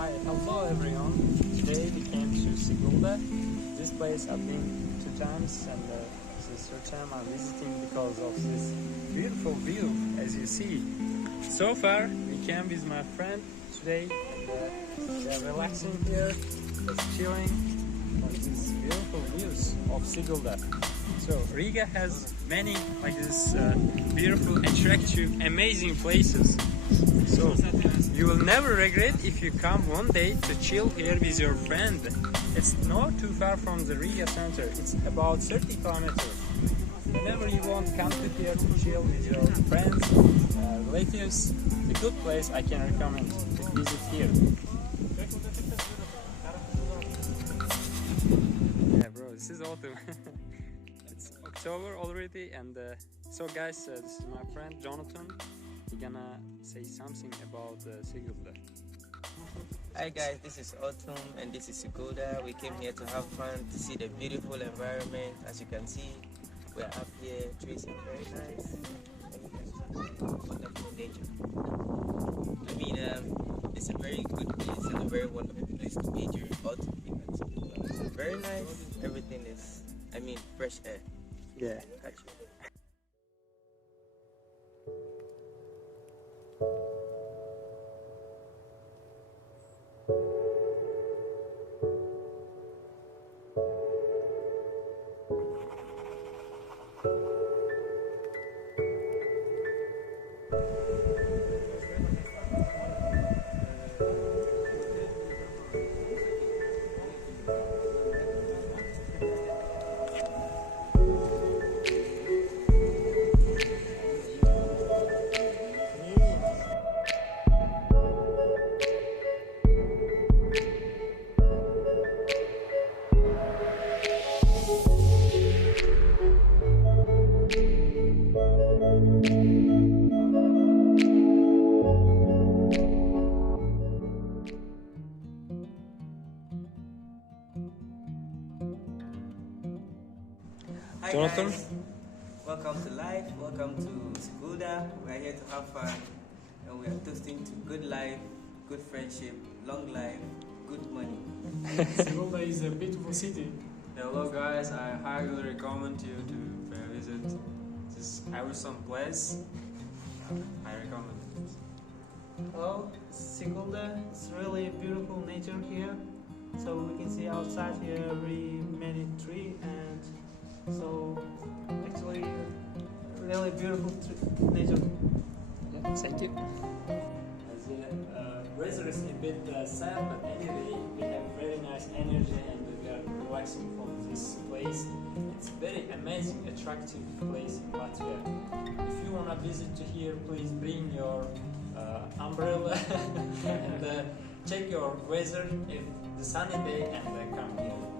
Hi, hello everyone. Today we came to Sigulda. This place I've been 2 times, and this is the 3rd time I'm visiting because of this beautiful view, as you see. So far, we came with my friend today, and we are relaxing here, just chilling on these beautiful views of Sigulda. So Riga has many like this beautiful, attractive, amazing places. So you will never regret if you come one day to chill here with your friend. It's not too far from the Riga center. It's about 30 kilometers. Whenever you want, come to here to chill with your friends, relatives. It's a good place I can recommend to visit here. Yeah, bro, this is autumn. It's October already, and so guys, this is my friend Jonathan. He's gonna say something about Sigulda. Hi guys, this is Autumn and this is Sigulda. We came here to have fun, to see the beautiful environment. As you can see, we're up here, trees are very nice, and you can see wonderful nature. I mean, it's a very good place and a very wonderful place to be during autumn because it's very nice. Everything is, fresh air. Yeah. Actually. Hi Jonathan? guys, welcome to life, welcome to Sigulda. We are here to have fun and we are toasting to good life, good friendship, long life, good money. Sigulda is a beautiful city. Hello guys, I highly recommend you to visit this awesome place. I recommend it. Hello, Sigulda. It's really beautiful nature here. So we can see outside here very many trees, and so actually really beautiful nature. Yeah, thank you. The weather is a bit sad, but anyway, we have very nice energy and we are relaxing from this place. It's very amazing, attractive place in Latvia. If you wanna visit to here, please bring your umbrella and check your weather if the sunny day and come here.